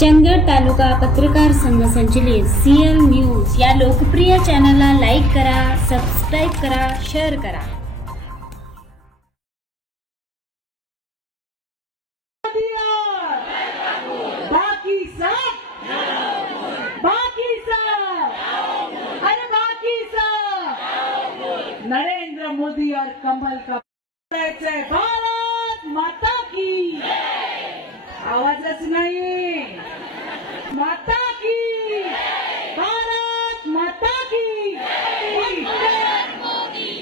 चंदगड तालुका पत्रकार संघ संचलित सीएल न्यूज या लोकप्रिय चॅनलला लाईक करा, सबस्क्राईब करा, शेअर करा। नरेंद्र मोदी और कमल का भारत माता की आवाजच नाही। माता की भारत माता की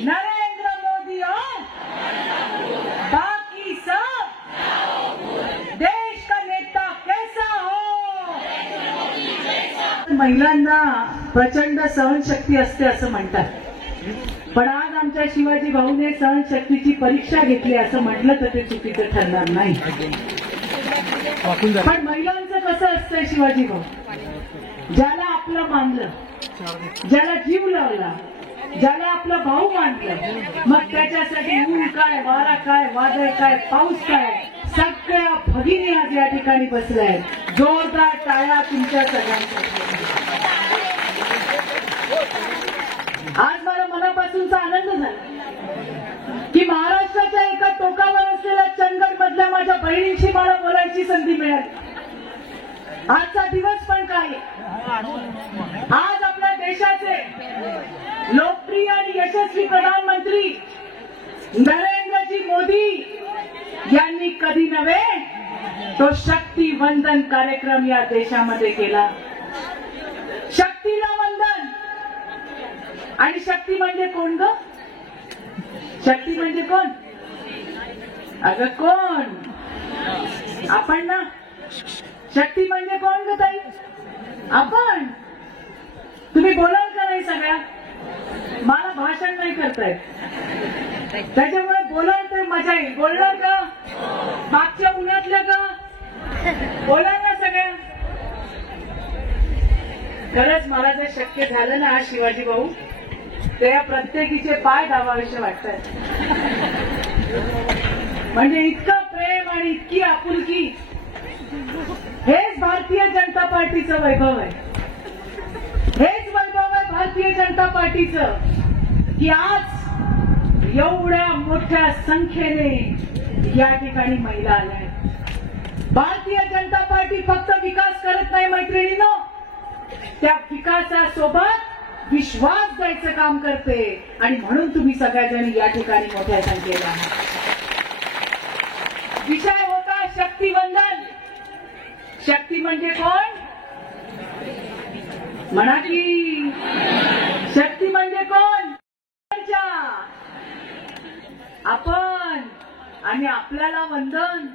नरेंद्र मोदी और बाकी सब देश का नेता कैसा हो। महिलांना प्रचंड सहनशक्ती असते असं म्हणतात, पण आज आमच्या शिवाजी भाऊने सहनशक्तीची परीक्षा घेतली असं म्हटलं तर ते चुकीचं ठरणार नाही। पण महिलांचं कसं असतंय, शिवाजी भाऊ ज्याला आपलं मानलं, ज्याला जीव लावला, ज्याला आपलं भाऊ मानलं, मग त्याच्यासाठी ऊन काय, वारा काय, वादळ काय, पाऊस काय, सगळ्या भगिनी आज या ठिकाणी बसल्या। जोरदार टाळ्या तुमच्या सगळ्यांसाठी। आज मला मनापासूनचा आनंद झाला की महाराष्ट्राच्या एका टोकावर असलेल्या चंदगड मधल्या माझ्या बहिणींशी मला बोलायची संधी मिळाली। आजचा दिवस पण काय, आज आपल्या देशाचे लोकप्रिय आणि यशस्वी प्रधानमंत्री नरेंद्रजी मोदी यांनी कधी नव्हे तो शक्ती वंदन कार्यक्रम या देशामध्ये केला। शक्तीला वंदन। आणि शक्ती म्हणजे कोण ग? शक्ती म्हणजे कोण? अगं कोण? आपण ना। शक्ती म्हणजे कोण ग ताई? आपण। तुम्ही बोलाल का नाही सगळ्या? मला भाषण नाही करतायत, त्याच्यामुळे बोलाल तर मजा येईल। बोलणार का? मागच्या उन्हातल्या का? बोलाल ना सगळ्या? खरंच मला जर शक्य झालं ना आज शिवाजी भाऊ, त्या प्रत्येकीचे पाय दाबावेसे वाटतात। म्हणजे इतकं प्रेम आणि इतकी आपुलकी, हेच भारतीय जनता पार्टीचं वैभव आहे। हेच वैभव आहे भारतीय जनता पार्टीचं की आज एवढ्या मोठ्या संख्येने या ठिकाणी महिला आल्या आहेत। भारतीय जनता पार्टी फक्त विकास करत नाही मैत्रिणींनो, त्या विकासासोबत विश्वास द्यायचं काम करते। आणि म्हणून तुम्ही सगळ्याजणी या ठिकाणी मोठ्या संख्येने आहात। विषय होता शक्तीवंदन। शक्ती म्हणजे कोण? म्हणा की शक्ती म्हणजे कोण? आपण। आणि आपल्याला वंदन,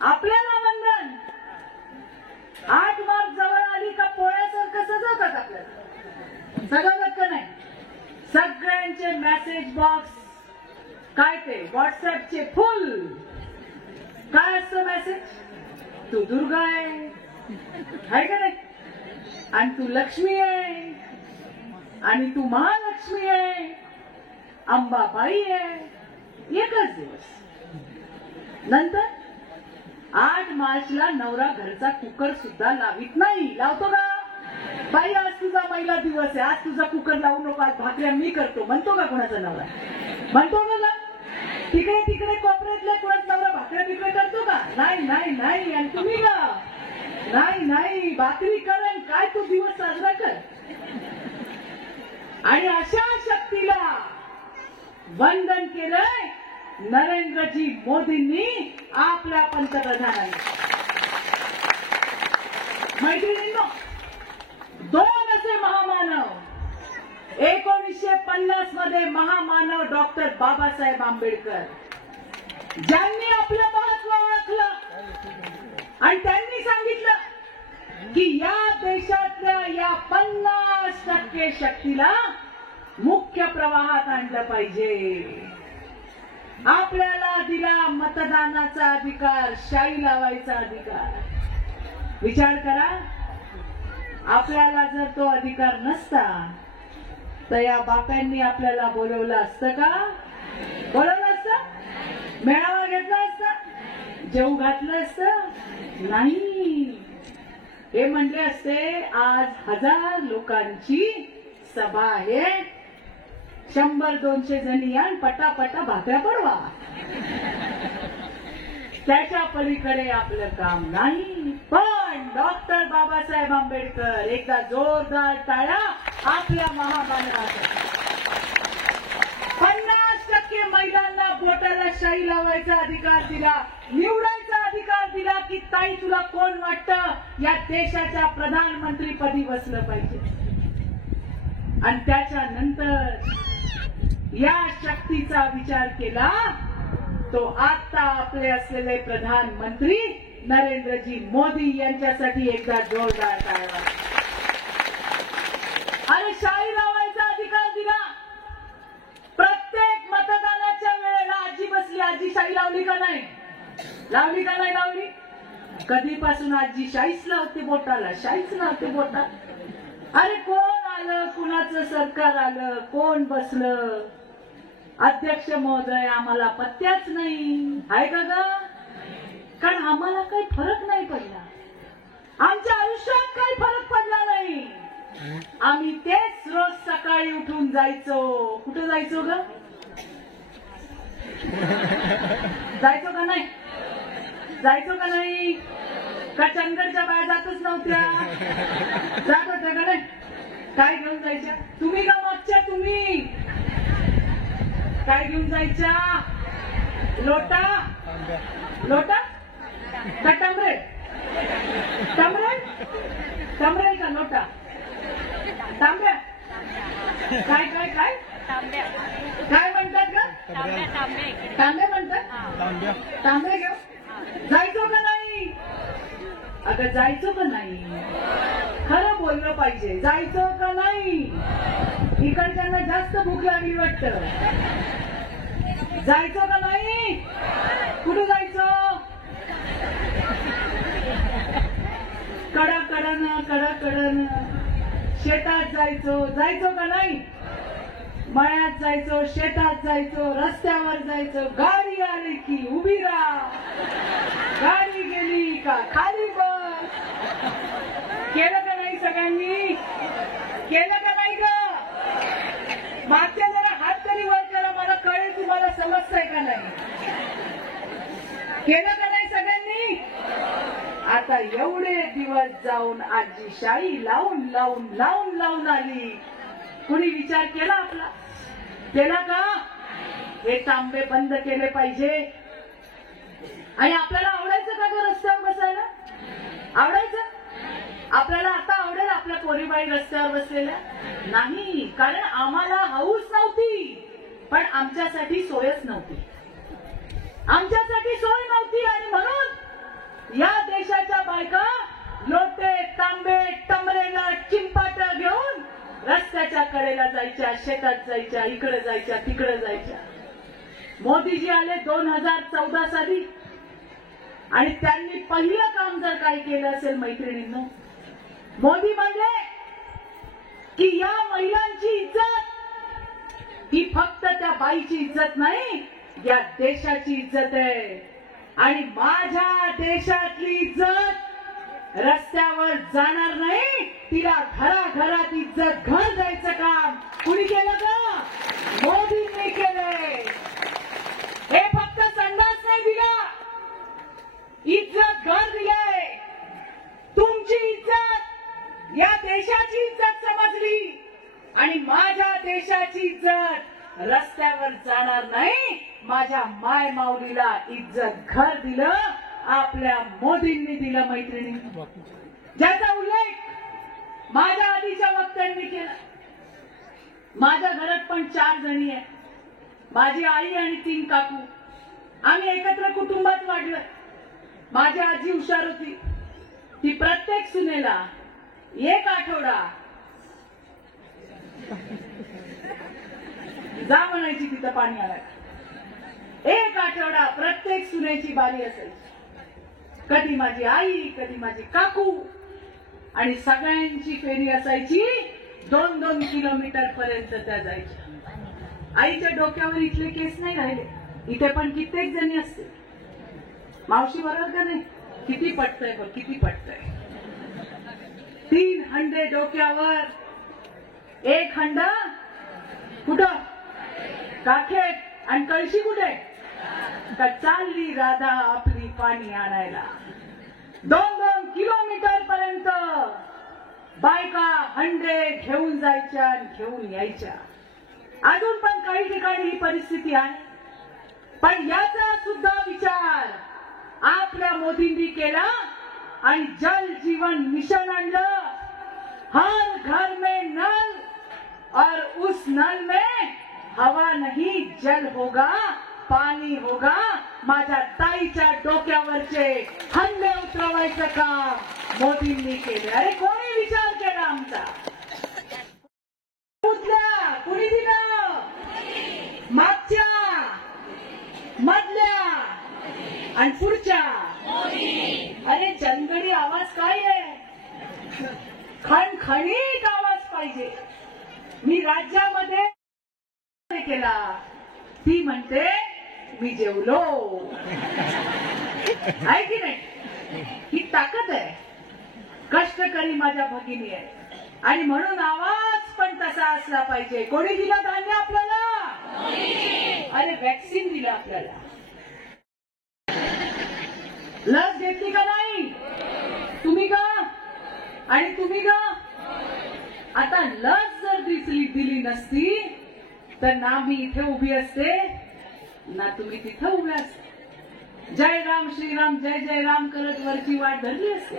आपल्याला वंदन। 8 मार्च जवळ आली का पोळ्यासारखं सजवतात आपल्याला, सगळं का नाही? सगळ्यांचे मेसेज बॉक्स काय ते व्हॉट्सअपचे फुल। काय असतं मेसेज? तू दुर्गा आहे का नाही? आणि तू लक्ष्मी आहे, आणि तू महालक्ष्मी आहे, अंबाबाई आहे। एकच दिवस नंतर 8 मार्चला नवरा घरचा कुकर सुद्धा लावित नाही। लावतो का? बाई आज तुझा महिला दिवस आहे, आज तुझा कुकर लावू नको, आज भाकऱ्या मी करतो म्हणतो का कोणाचा नवरा? म्हणतो का? तिकडे तिकडे कोपऱ्यातल्या कोणाचा नवरा भाकऱ्या बिकऱ्या करतो का? नाही नाही नाही। आणि तुम्ही का? नाही नाही, भाकरी करण काय तू दिवस साजरा कर। आणि अशा शक्तीला वंदन केलंय नरेंद्रजी मोदींनी आपल्या पंतप्रधानांनी। मैत्रिणींनो, 2 असे महामानव 1950 मध्ये महामानव डॉक्टर बाबासाहेब आंबेडकर, ज्यांनी आपलं महत्व ओळखलं आणि त्यांनी सांगितलं की या देशातल्या या 50% शक्तीला मुख्य प्रवाहात आणलं पाहिजे। आपल्याला दिला मतदानाचा अधिकार, शाई लावायचा अधिकार। विचार करा, आपल्याला जर तो अधिकार नसता तर या बाप्यांनी आपल्याला बोलवलं असतं का? बोलवलं असतं? मेळावा घेतला असता? जेवू घातलं असतं? नाही। हे म्हणले असते आज 1000 लोकांची सभा आहे, 100-200 जणी या पटापटा भाकऱ्या पडवा. त्याच्या पलीकडे आपलं काम नाही. पण डॉक्टर बाबासाहेब आंबेडकर एकदा जोरदार टाळ्या आपल्या महामानवासाठी. 50% महिलांना बोटाला शाई लावायचा अधिकार दिला, निवडायचा अधिकार दिला की ताई तुला कोण वाटतं या देशाच्या प्रधानमंत्रीपदी बसलं पाहिजे. आणि त्याच्यानंतर या शक्तीचा विचार केला तो आता आपले असलेले प्रधानमंत्री नरेंद्रजी मोदी यांच्यासाठी एकदा जोरदार टाळ्या. आणि शाही लावायचा अधिकार दिला. प्रत्येक मतदानाच्या वेळेला आजी बसली, आजी शाही लावली का नाही, लावली का नाही लावली. कधीपासून आजी शाहीच लावते बोटाला, शाहीच लावते बोटाला. अरे कोण आलं, कुणाचं सरकार आलं, कोण बसलं, अध्यक्ष महोदय आम्हाला पत्त्याच नाही आहे का ग. कारण आम्हाला काही फरक नाही पडला, आमच्या आयुष्यात काही फरक पडला नाही. आम्ही तेच रोज सकाळी उठून जायचो. कुठे जायचो ग, जायचो का नाही, जायचो का नाही. का चंदगडच्या बाहेर जातच नव्हत्या, जात होत्या का नाही. काय घेऊन जायच्या तुम्ही का मागच्या, तुम्ही काय घेऊन जायच्या. लोटा, लोटा का टमरे, टमरे, टमरे का लोटा, तांब्या, काय काय काय काय म्हणतात का, तांबे म्हणतात. तांबे घेऊ जायचो का नाही. अगं जायचो का नाही, खरं बोललं पाहिजे. जायचो का नाही. इकडच्यांना जास्त भूक लागली वाटतं. जायचो का नाही. कुठे जायचो. कडाकडन शेतात जायचो. जायचो का नाही. मळ्यात जायचो, शेतात जायचो, रस्त्यावर जायचो. गाडी आली की उभी राहा, गाडी गेली का खाली बस. केलं का नाही सगळ्यांनी, केलं का नाही ग. मागच्या जरा हात तरी वर करा, मला कळेल तुम्हाला समजतंय का नाही. केलं का नाही सगळ्यांनी. आता एवढे दिवस जाऊन आजी शाई लावून लावून लावून लावून आली. कुणी विचार केला आपला, केला का. हे तांबे बंद केले पाहिजे. आणि आपल्याला आवडायचं का ग रस्त्यावर बसायला, आवडायचं. आपल्याला आता आवडेल आपल्या पोरीबाई रस्त्यावर बसलेल्या नाही. कारण आम्हाला हौस नव्हती, पण आमच्यासाठी सोयच नव्हती, आमच्यासाठी सोय नव्हती. आणि म्हणून या देशाच्या बायका लोटे, तांबे, टमरेला चिंपाट घेऊन रस्त्याच्या कडेला जायच्या, शेतात जायच्या, इकडे जायच्या, तिकडे जायच्या. मोदीजी आले 2014 साली आणि त्यांनी पहिलं काम जर काही केलं असेल मैत्रिणींनो, मोदी म्हणले की या महिलांची इज्जत ही फक्त त्या बाईची इज्जत नाही, या देशाची इज्जत आहे. आणि माझ्या देशातली इज्जत रस्त्यावर जाणार नाही, तिला घराघरात इज्जत घर द्यायचं काम कुणी केलं का. मोदींनी केलंय. हे फक्त संडास नाही दिला, इज्जत घर दिलंय. तुमची इज्जत या देशाची इज्जत समजली. आणि माझ्या देशाची इज्जत रस्त्यावर जाणार नाही, माझ्या माय माऊलीला इज्जत घर दिलं आपल्या मोदींनी दिलं. मैत्रिणी, ज्याचा उल्लेख माझ्या आधीच्या वक्त्यांनी केला. माझ्या घरात पण 4 जणी आहे, माझी आई आणि 3 काकू. आम्ही एकत्र कुटुंबात वाढलं. माझी आजी हुशार होती, ती प्रत्येक सुनेला 1 आठवडा जा म्हणायची तिथं पाणी आलं. 1 आठवडा प्रत्येक सुनेची बारी असायची. कधी माझी आई, कधी माझी काकू. आणि सगळ्यांची फेरी असायची 2-2 किलोमीटर पर्यंत त्या जायच्या. आईच्या डोक्यावर इथले केस नाही राहिले, इथे पण कित्येक जणी असते. मावशी बरोबर का नाही, किती पटतंय बघ, किती पटतंय. 3 हंडे डोक्यावर, 1 हंडा कुठं काखेत आणि कळशी कुठे का चालली राधा आपली पाणी आणायला. 2-2 किलोमीटर पर्यंत बायका हंडे घेऊन जायच्या आणि घेऊन यायच्या. अजून पण काही ठिकाणी ही परिस्थिती आहे. पण याचा सुद्धा विचार आपल्या मोदींनी केला आणि जल जीवन मिशन आणलं. हर घर में नल और उस नल में हवा नहीं जल होगा, पाणी होगा. माझ्या ताईच्या डोक्यावरचे हंडे उतरवायचं काम मोदींनी केलं. अरे कोणी विचार केला आमचा? कुठल्या कुणी दिलं? मागच्या, मधल्या आणि पुढच्या. अरे जनगडी आवाज काय आहे? खणखणीत आवाज पाहिजे. मी राज्यामध्ये केला, ती म्हणते मी जेवलो. आहे की नाही? ही ताकद आहे. कष्टकरी माझ्या भगिनी आहे आणि म्हणून आवाज पण तसा असला पाहिजे. कोणी दिलं धान्य आपल्याला? अरे वॅक्सिन दिलं आपल्याला. लस घेतली का नाही? तुम्ही का आणि तुम्ही का? आता लस जर दिली नसती तर ना मी इथे उभी असते ना तुम्ही तिथे उभे असते. जय राम श्रीराम जय जय राम करत वरची वाट धरली असते.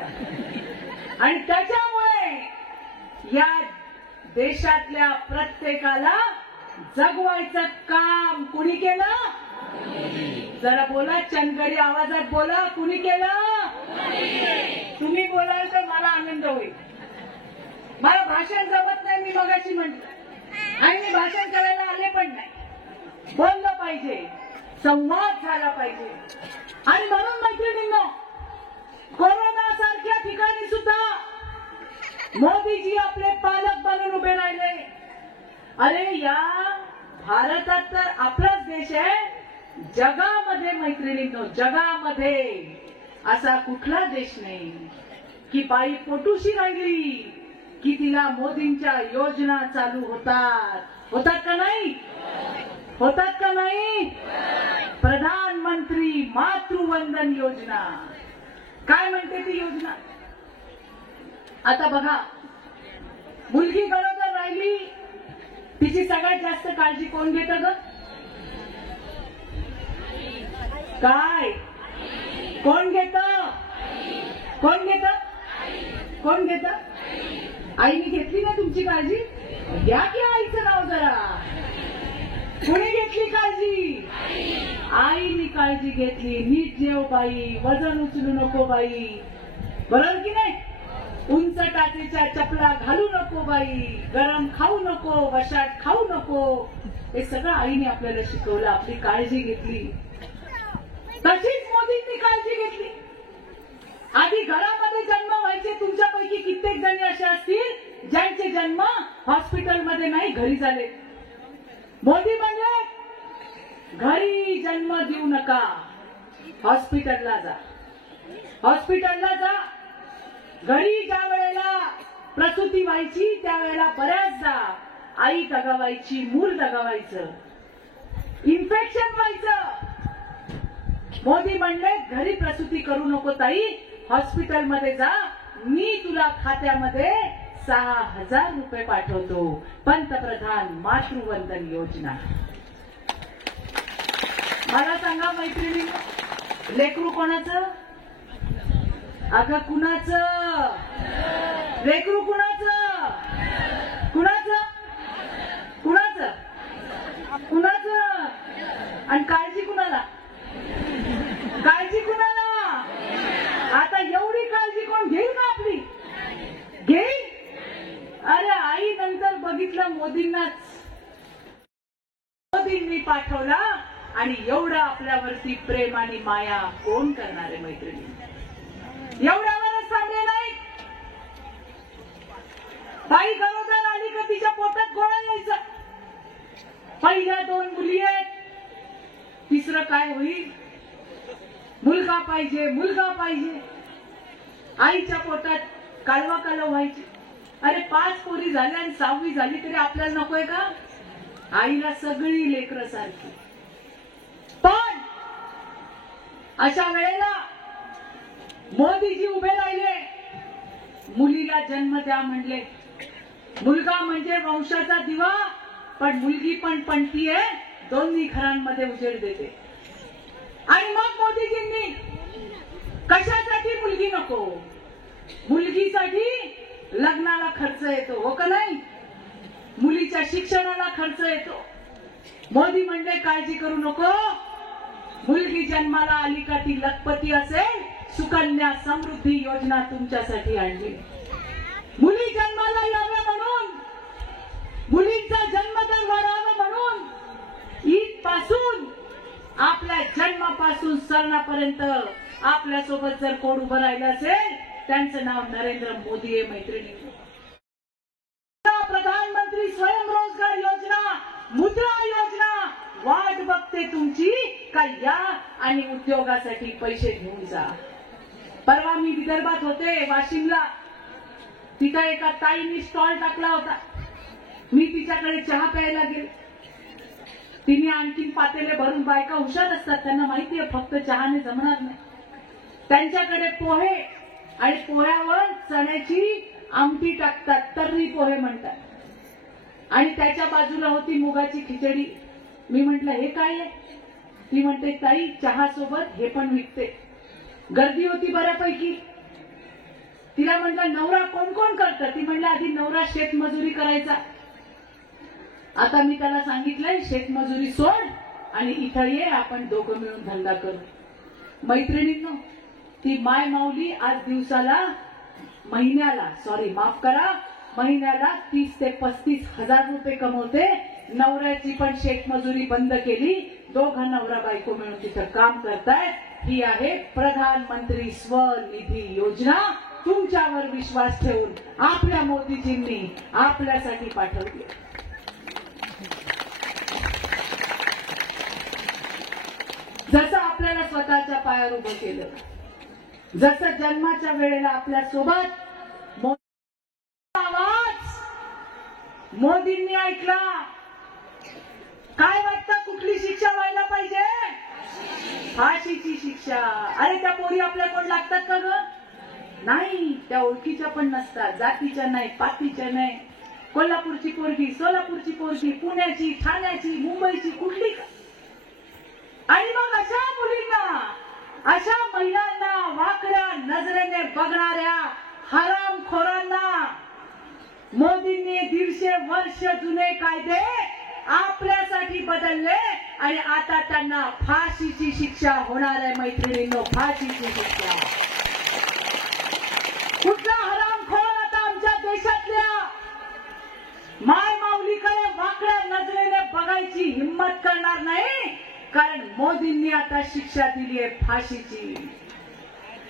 आणि त्याच्यामुळे या देशातल्या प्रत्येकाला जगवायचं काम कुणी केलं? जरा बोला, चंदगडी आवाजात बोला, कुणी केलं? तुम्ही बोलाल तर मला आनंद होईल. मला भाषण जमत नाही, मी मगाशी म्हटलं, आणि मी भाषण करायला आले पण नाही. बोललं पाहिजे, संवाद झाला पाहिजे. आणि म्हणून मैत्रिणींनो, कोरोना सारख्या ठिकाणी सुद्धा मोदीजी आपले पालक बनून उभे राहिले. अरे या भारतात तर आपलाच देश आहे. जगामध्ये मैत्रिणींनो, जगामध्ये असा कुठला देश नाही की बाई पोटूशी राहिली की तिला मोदींच्या योजना चालू होतात का नाही? होतात का नाही? प्रधानमंत्री मातृवंदन योजना. काय म्हणते ती योजना? आता बघा, मुलगी गरोदर राहिली, तिची सगळ्यात जास्त काळजी कोण घेतं ग? काय कोण घेतं? कोण घेतं? कोण घेतं? आईने घेतली ना तुमची काळजी? घ्या की आईचं नाव जरा. कोणी घेतली काळजी? आईने काळजी घेतली. नीट जेव बाई, वजन उचलू नको बाई, बरोबर की नाही? उंच टाचेच्या चपला घालू नको बाई, गरम खाऊ नको, वशाट खाऊ नको. हे सगळं आईने आपल्याला शिकवलं, आपली काळजी घेतली. तशीच मोदींनी काळजी घेतली. आधी घरामध्ये जन्म व्हायचे तुमच्यापैकी कित्येक जणी असे असतील ज्यांचे जन्म हॉस्पिटलमध्ये नाही, घरी झाले. मोदी म्हणले घरी जन्म देऊ नका, हॉस्पिटलला जा. हॉस्पिटलला जा. घरी ज्या वेळेला प्रसूती व्हायची त्यावेळेला बऱ्याचदा आई दगावायची, मूल दगावायचं, इन्फेक्शन व्हायचं. मोदी म्हणले घरी प्रसूती करू नको ताई, हॉस्पिटलमध्ये जा. मी तुला खात्यामध्ये 6,000 रुपये पाठवतो. पंतप्रधान मातृवंदन योजना. मला सांगा मैत्रिणी, लेकरू कोणाचं? अगं कुणाचं? लेकरू कुणाचं? कुणाचं? कुणाचं? कुणाचं? आणि काळजी कुणाला? काळजी कुणाला? आता एवढी काळजी कोण घेईल का आपली? घेईल? अरे आई नंतर बघितलं मोदींनाच. मोदींनी पाठवला आणि एवढं आपल्यावरती प्रेम आणि माया कोण करणारे मैत्रिणी? एवढ्यावरच थांबले नाही. बाई गरोदर आली का तिच्या पोटात गोळा यायचं. पहिल्या 2 मुली आहेत, तिसरं काय होईल? मुलगा पाहिजे, मुलगा पाहिजे. आईच्या पोटात कालवा कालव व्हायची. अरे 5 पोरी झाल्या आणि 6वी झाली तरी आपल्याला नकोय का? आईला सगळी लेकरं सारखी. पण अशा वेळेला मोदीजी उभे राहिले, मुलीला जन्म द्या म्हणले. मुलगा म्हणजे वंशाचा दिवा, पण मुलगी पण पणती आहे, दोन्ही घरांमध्ये उजेड देते. आणि मग मोदीजींनी कशासाठी मुलगी नको, मुलगीसाठी लग्नाला खर्च येतो, हो का नाही? मुलीच्या शिक्षणाला खर्च येतो. मोदी म्हणले काळजी करू नको, मुलगी जन्माला आली का ती लखपती असेल, सुकन्या समृद्धी योजना तुमच्यासाठी आणली. मुली जन्माला याव्या म्हणून, मुलींचा जन्मदर वाढावा म्हणून ईद पासून आपल्या जन्मापासून सरणापर्यंत आपल्या सोबत जर कोण उभं राहिलं असेल, त्यांचं नाव नरेंद्र मोदी आहे. मैत्रिणी, प्रधानमंत्री स्वयंरोजगार योजना, मुद्रा योजना वाट बघते तुमची, का या आणि उद्योगासाठी पैसे घेऊन जा. परवा मी विदर्भात होते, वाशिमला. तिथं एका ताईंनी स्टॉल टाकला होता. मी तिच्याकडे चहा प्यायला गेले. तिने आणखीन पातेले भरून, बायका हुशार असतात, त्यांना माहितीये फक्त चहाने जमणार नाही. त्यांच्याकडे पोहे आणि पोह्यावर चण्याची आमटी टाकतात, तर्री पोहे म्हणतात. आणि त्याच्या बाजूला होती मुगाची खिचडी. मी म्हंटल हे काय आहे? ती म्हणते ताई चहा सोबत हे पण विकते. गर्दी होती बऱ्यापैकी. तिला म्हटलं नवरा कोण कोण करतं? ती म्हणलं आधी नवरा शेतमजुरी करायचा. आता मी त्याला सांगितलंय शेतमजुरी सोड आणि इथं ये, आपण दोघं मिळून धंदा करू. मैत्रिणींनो, ती माय माऊली आज दिवसाला, महिन्याला, सॉरी माफ करा, महिन्याला 30 ते 35 हजार रुपये कमवते. नवऱ्याची पण शेतमजुरी बंद केली. दोघं नवरा बायको मिळून तिथं काम करतायत. ही आहे प्रधानमंत्री स्वनिधी योजना. तुमच्यावर विश्वास ठेवून आपल्या मोदीजींनी आपल्यासाठी पाठवली. जसं आपल्याला स्वतःच्या पायावर उभं केलं, जसं जन्माच्या वेळेला आपल्या सोबत आवाज मोदींनी ऐकला. काय वाटतं कुठली शिक्षा व्हायला पाहिजे? फाशीची शिक्षा. अरे त्या पोरी आपल्या कोण लागतात का ग? नाही, त्या ओळखीच्या पण नसतात, जातीच्या नाही, पातीच्या नाही. कोल्हापूरची पोरगी, सोलापूरची पोरगी, पुण्याची, ठाण्याची, मुंबईची, कुठली का? आणि मग अशा मुलींना, अशा महिलांना, वाकड्या नजरेने बघणाऱ्या हरामखोरांना मोदींनी 150 वर्ष जुने कायदे आपल्यासाठी बदलले आणि आता त्यांना फाशीची शिक्षा होणार आहे. मैत्रिणींनो, फाशीची शिक्षा. कुठला हरामखोर आता आमच्या देशातल्या माय माऊलीकडे वाकड्या नजरेने बघायची हिंमत करणार नाही, कारण मोदींनी आता शिक्षा दिली आहे फाशीची.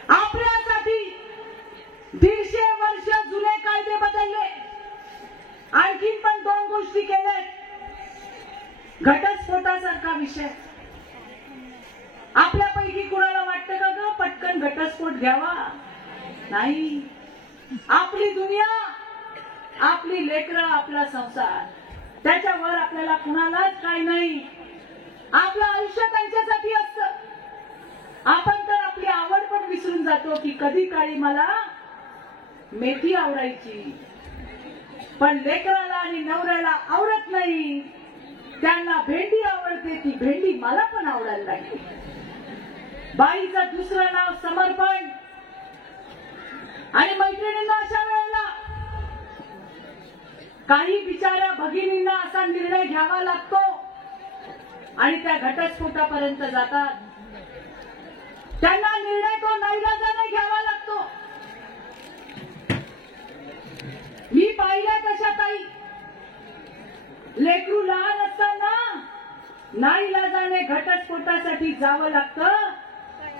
आपल्यासाठी 150 वर्ष जुने कायदे बदलले. आणखीन पण 2 गोष्टी केल्यात. घटस्फोटासारखा विषय. आपल्यापैकी कुणाला वाटतं का ग पटकन घटस्फोट घ्यावा? नाही. आपली दुनिया, आपली लेकरं, आपला संसार, त्याच्यावर आपल्याला कुणालाच काही नाही. आपलं आयुष्य त्यांच्यासाठी असतं. आपण तर आपली आवड पण विसरून जातो की कधी काळी मला मेथी आवडायची, पण लेकराला आणि नवऱ्याला आवडत नाही. त्यांना भेंडी आवडते, ती भेंडी मला पण आवडायला लागली. बाईचं दुसरं नाव समर्पण. आणि मैत्रिणींना अशा वेळेला काही बिचाऱ्या भगिनींना असा निर्णय घ्यावा लागतो आणि त्या घटस्फोटापर्यंत जातात. त्यांना निर्णय तो नाईलाजाने घ्यावा लागतो. मी पाहिल्या तशा काही लेकरू लहान असताना नाईलाजाने घटस्फोटासाठी जावं लागतं.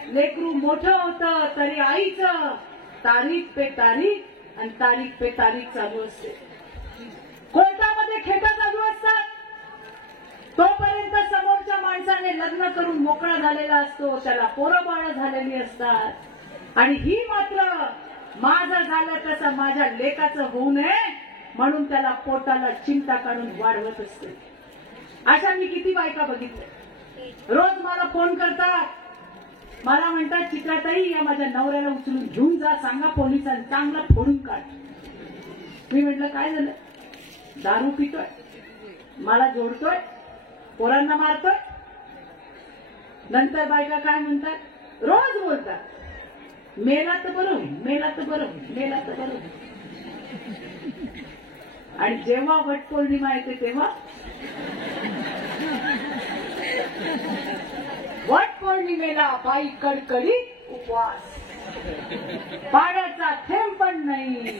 लेकरू मोठं होतं तरी आईचं तारीख पे तारीख आणि तारीख पे तारीख चालू असते. कोर्टामध्ये खेटा चालू असतात. तोपर्यंत समोरच्या माणसाने लग्न करून मोकळा झालेला असतो, त्याला पोरं बाळ झालेली असतात. आणि ही मात्र माझं झालं तसं माझ्या लेकाचं होऊ नये म्हणून त्याला पोटाला चिमटा काढून वाढवत असते. अशा मी किती बायका बघितल्या. रोज मला फोन करतात, मला म्हणतात चित्राताई या माझ्या नवऱ्याला उचलून घेऊन जा, सांगा पोलिसांनी चांगला फोडून काढ. मी म्हटलं काय झालं? दारू पितोय, मला जोडतोय, पोरांना मारतोय. नंतर बायका काय म्हणतात, रोज बोलतात मेला तर बरं होईल, मेला तर बरं होईल, मेला तर बरं होईल. आणि जेव्हा वटपौर्णिमा येते तेव्हा वटपौर्णिमेला बाई कडकडी उपवास, पाण्याचा थेंब पण नाही,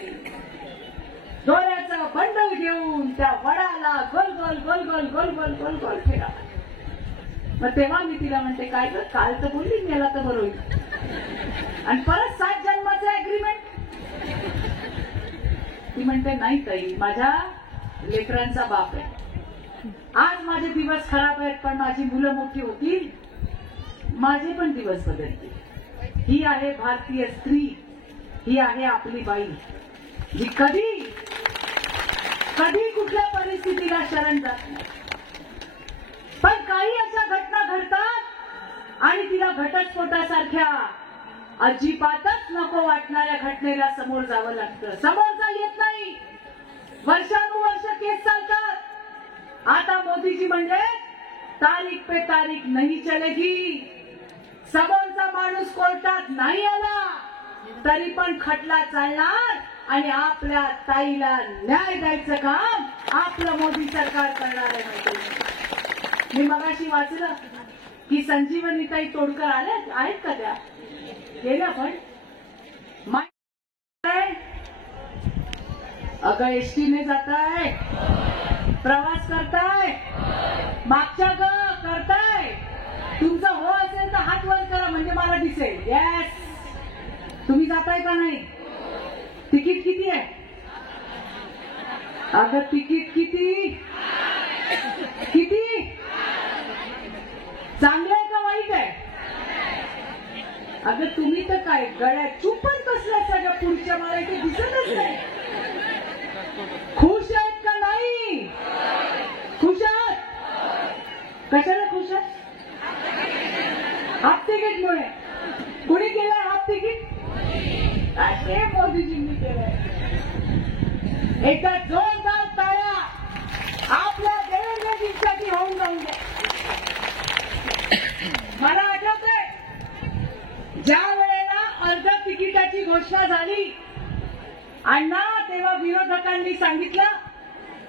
दोऱ्याचा बंडल घेऊन त्या वडाला गोल गोल गोल गोल गोल गोल गोल गोल फिरा. मग तेव्हा मी तिला म्हणते काय ग, काल तर बोलली मेला तर बरं होईल, आणि परत 7 जन्माचं अग्रीमेंट. ती म्हणते नाही ताई, माझ्या लेकरांचा बाप आहे, आज माझे दिवस खराब आहेत पण माझी मुलं मोठी होतील, माझे पण दिवस बदलतील. ही आहे भारतीय स्त्री, ही आहे आपली बाई, जी कधी कधी कुठल्या परिस्थितीला शरण जात नाही. पण काही अशा घटना घडतात आणि तिला घटस्फोटासारख्या अजिबातच नको वाटणाऱ्या घटनेला समोर जावं लागतं. समोरचा येत नाही, वर्षानुवर्ष केस चालतात. आता मोदीजी म्हणले तारीख पे तारीख नहीं चलेगी. समोरचा माणूस कोर्टात नाही आला तरी पण खटला चालणार आणि आपल्या ताईला न्याय द्यायचं काम आपलं मोदी सरकार करणार आहे. मी मगाशी वाचलं की संजीवनीताई तोडकर आल्या आहेत का, त्या गेल्या पण अगं एसटीने जाताय, प्रवास करताय, मागच्या ग करताय, तुमचं हो असेल तर हात वर करा म्हणजे मला दिसेल. येस, तुम्ही जाताय का नाही? तिकीट किती आहे? अगं तिकीट किती किती चांगलं आहे का वाईट आहे? अगं तुम्ही तर काय गळ्यात चुपच बसल्या सगळ्या पुढच्या, मला इथे दिसतच नाही. खुश आहेत का नाही? खुश आहात? कशाला खुश आहात? हाफ तिकीटमुळे. कुणी केलंय हाफ तिकीट? असे मोदीजींनी केलंय. एकदा जोरदार टाळ्या आपल्या देवेंद्रजींसाठी होऊन जाऊन द्या. मला आठवतंय ज्या वेळेला अर्ध तिकिटाची घोषणा झाली अण्णा, तेव्हा विरोधकांनी सांगितलं,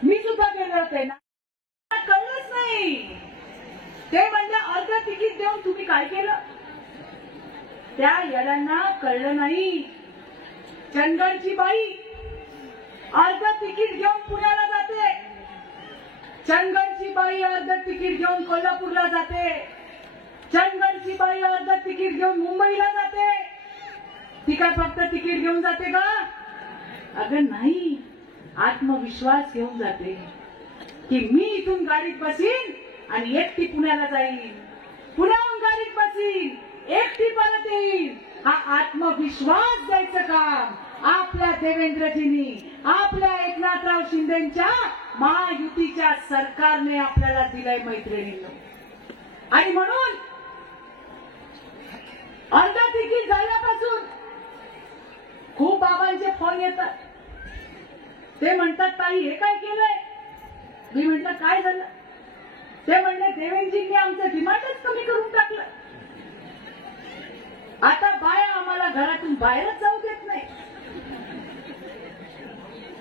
मी सुद्धा गेले होते ना, कळलंच नाही. ते म्हणजे अर्ध तिकीट देऊन तुम्ही काय केलं? त्या येड्यांना कळलं नाही. चंदगडची बाई अर्ध तिकीट घेऊन पुण्याला जाते, चंदगडची बाई अर्ध तिकीट घेऊन कोल्हापूरला जाते, चंदगडची बाई अर्ध तिकीट घेऊन मुंबईला जाते. ती काय फक्त तिकीट घेऊन जाते का? अगं नाही, आत्मविश्वास घेऊन जाते की मी इथून गाडीत बसीन आणि एकटी पुण्याला जाईन, पुण्याहून गाडीत बसीन, एकटी परत येईल. हा आत्मविश्वास द्यायचं काम आपल्या देवेंद्रजींनी, आपल्या एकनाथराव शिंदेच्या महायुतीच्या सरकारने आपल्याला दिलंय मैत्रिणींनो. आणि म्हणून अर्ध तिकीट झाल्यापासून खूप बाबांचे फोन येतात. ते म्हणतात ताई हे काय केलंय? मी म्हटलं काय झालं? ते म्हणले देवेंद्रजींनी आमचं डिमांडच कमी करून टाकलं. आता बाया आम्हाला घरातून बाहेरच जाऊ देत नाही.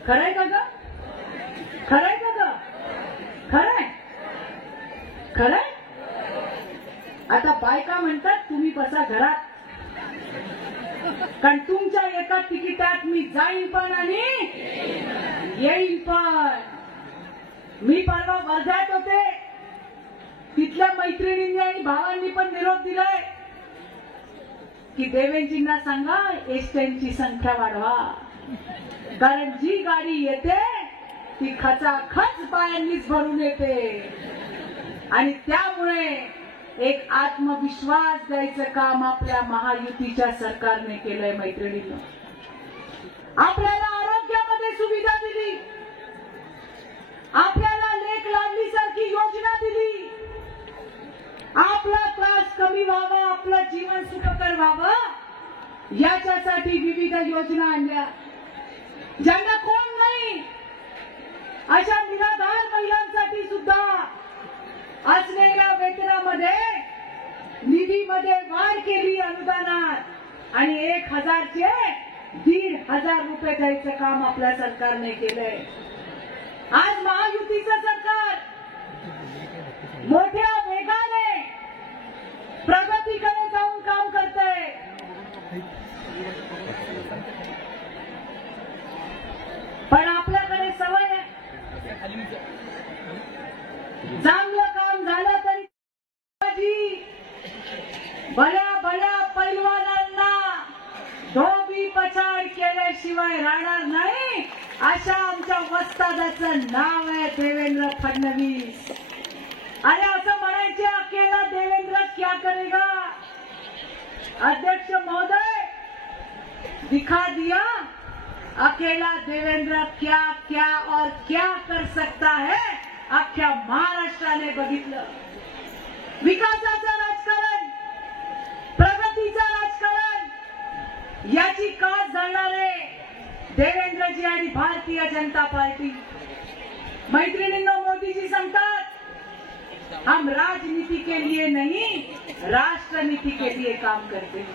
खरंय का ग? खरंय का ग? खरंय खरंय. आता बायका म्हणतात तुम्ही बसा घरात, कारण तुमच्या एका तिकिटात मी जाईन पण आणि येईन पण. मी परवा वर्ध्यात होते, तिथल्या मैत्रिणींनी आणि भावांनी पण निरोप दिलाय की देवेंद्रजींना सांगा एसट्यांची संख्या वाढवा, कारण जी गाडी येते ती खचाखच बायांनीच भरून येते. आणि त्यामुळे एक आत्मविश्वास द्यायचं काम आपल्या महायुतीच्या सरकारने केलंय मैत्रिणींनो. आपल्याला आरोग्यामध्ये सुविधा दिली, आपल्याला लेक लाडली सारखी योजना दिली, आपला त्रास कमी व्हावा, आपलं जीवन सुखकर व्हावं याच्यासाठी विविध योजना आणल्या. ज्यांना कोण नाही अशा निराधार महिलांसाठी सुद्धा असलेल्या वेतनामध्ये निधीमध्ये वाढ केली अनुदानात आणि 1000 चे 1500 रुपये द्यायचं काम आपल्या सरकारने केलंय. आज महायुतीचं सरकार मोठ्या वेगाने प्रगतीकडे जाऊन काम करतंय. पण आपल्याकडे सवय आहे, चांगलं काम झालं तरी भल्या भल्या पैलवानांना धोबी पछाड केल्याशिवाय राहणार नाही, अशा आमच्या वस्तादाचं नाव आहे देवेंद्र फडणवीस. अरे असं म्हणायचे अकेला देवेंद्र क्या करेगा. अध्यक्ष महोदय, दिखा दिया अकेला देवेंद्र क्या क्या और क्या कर सकता है. अख्ख्या महाराष्ट्राने बघितलं. विकासाचं राजकारण, प्रगतीचं राजकारण याची कास जाणणारे देवेंद्रजी आणि भारतीय जनता पार्टी. मैत्रिणींनो, मोदीजी सांगतात हम राजनीति के लिए नहीं राष्ट्रनीति के लिए काम करते.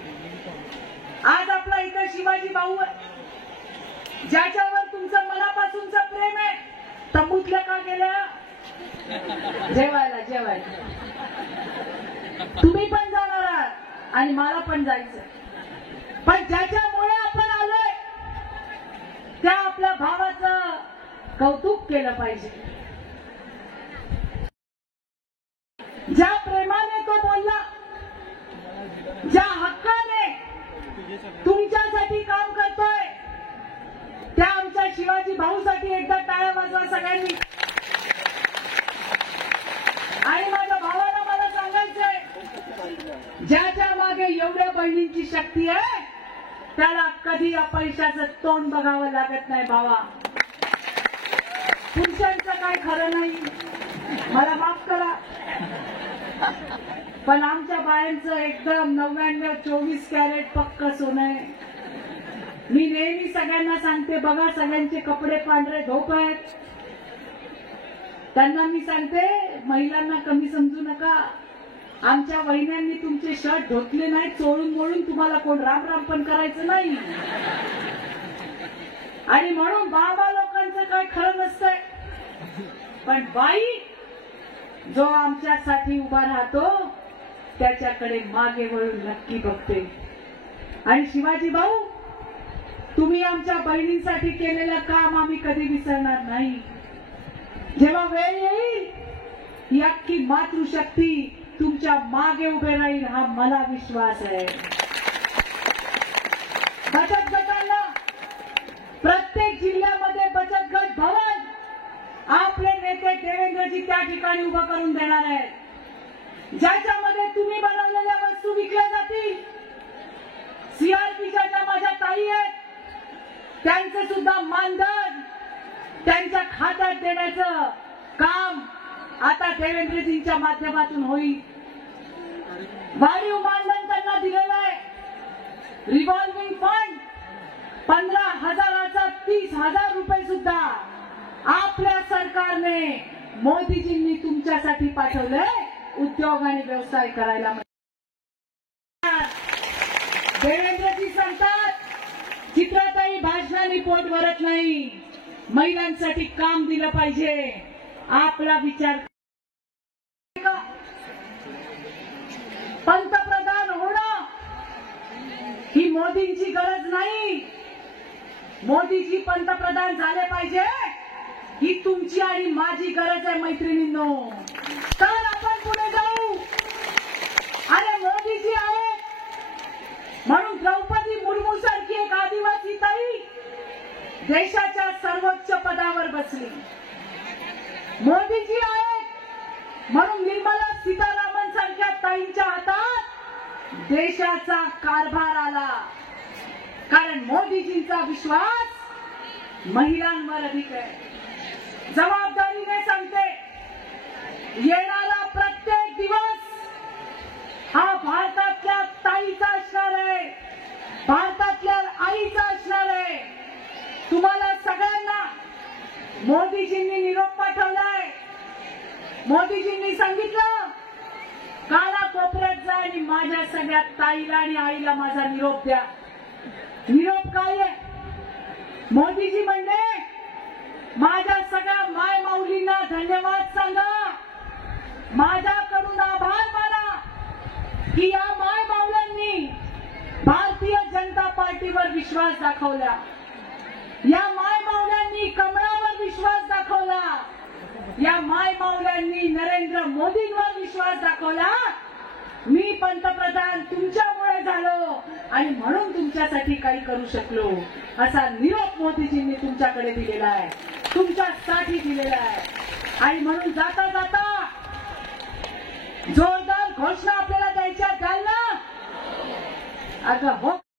आज आपला इथं शिवाजी भाऊ ज्याच्यावर तुमचं मनापासूनचं प्रेम आहे, तंबूतलं का गेलं जेवायला. तुम्ही पण जाणार आहात आणि मला पण जायचं, पण ज्याच्यामुळे आपण आलोय त्या आपल्या भावाचं कौतुक केलं पाहिजे. ज्या प्रेमाने तो बोलला, ज्या हक्काने तुमच्यासाठी काम करतोय, त्या आमच्या शिवाजी भाऊसाठी एकदा टाळ्या वाजवा सगळ्यांनी. आणि माझ्या भावाला मला सांगायचंय, ज्याच्या मागे एवढ्या बहिणींची शक्ती आहे त्याला कधी अपयशाचं तोंड बघावं लागत नाही. भावा, पुरुषांचं काय खरं नाही, मला माफ करा, पण आमच्या बायांचं एकदम 99-24 कॅरेट पक्क सोनं आहे. मी नेहमी सगळ्यांना सांगते, बघा सगळ्यांचे कपडे पांढरे धोप आहेत. त्यांना मी सांगते, महिलांना कमी समजू नका. आमच्या वहिन्यांनी तुमचे शर्ट धुतले नाही, चोळून मोळून तुम्हाला कोण राम राम पण करायचं नाही. आणि म्हणून बाबा लोकांचं काय खरं नसतंय, पण बाई जो आमच्यासाठी उभा राहतो त्याच्याकडे मागे वळून नक्की बघते. आणि शिवाजी भाऊ, तुम्ही आमच्या बहिणींसाठी केलेलं काम आम्ही कधी विसरणार नाही. जेव्हा वेळ येईल ही अख्खी मातृशक्ती तुमच्या मागे उभे राहील, हा मला विश्वास आहे. बचत गटांना प्रत्येक जिल्ह्यामध्ये बचत गट भवन आपले नेते देवेंद्रजी त्या ठिकाणी उभं करून देणार आहेत, ज्याच्यामध्ये तुम्ही बनवलेल्या वस्तू विकल्या जातील. सीआरपीच्या ज्या माझ्या ताई आहेत त्यांचं सुद्धा मानधन त्यांच्या खात्यात देण्याचं काम आता देवेंद्रजींच्या माध्यमातून होईल. वाढीव मानधन त्यांना दिलेलं आहे. रिव्हॉल्विंग फंड 15,000चा 30,000 रुपये सुद्धा आपल्या सरकारने मोदीजींनी तुमच्यासाठी पाठवलंय उद्योग आणि व्यवसाय करायला. देवेंद्रजी सांगतात, चित्राताई भाषणाने पोट भरत नाही, महिलांसाठी काम दिलं पाहिजे. आपला विचार पंतप्रधान होणं ही मोदींची गरज नाही. मोदीजी पंतप्रधान झाले पाहिजे ही तुमची आणि माझी गरज आहे मैत्रिणींनो. तर आपण पुढे जाऊ. अरे मोदीजी आहेत म्हणून द्रौपदी मुर्मू सारखी एक आदिवासी ताई देशाच्या सर्वोच्च पदावर बसली. मोदीजी आहेत म्हणून निर्मला सीतारामन सारख्या ताईंच्या हातात देशाचा कारभार आला. कारण मोदीजींचा विश्वास महिलांवर अधिक आहे. जबाबदारीने सांगते, येणारा प्रत्येक दिवस हा भारतातल्या ताईचा असणार आहे, भारतातल्या आईचा असणार आहे. तुम्हाला सगळ्यांना मोदीजींनी निरोप पाठवलाय. मोदीजींनी सांगितलं, काना कोपऱ्यात जा आणि माझ्या सगळ्या ताईला आणि आईला माझा निरोप द्या. निरोप काय आहे? मोदीजी म्हणले, माझ्या सगळ्या माय माऊलींना धन्यवाद सांगा, माझ्याकडून आभार माना की या माय माऊल्यांनी भारतीय जनता पार्टीवर विश्वास दाखवला, या माय माऊल्यांनी कमळावर विश्वास दाखवला, या माय माऊल्यांनी नरेंद्र मोदींवर विश्वास दाखवला. मी पंतप्रधान तुमच्यामुळे झालो आणि म्हणून तुमच्यासाठी काही करू शकलो, असा निरोप मोदीजींनी तुमच्याकडे दिलेला आहे, तुमच्यासाठी दिलेला आहे. आणि म्हणून जाता जाता जोरदार घोषणा आपल्याला द्यायच्या, द्याल ना? अगं हो.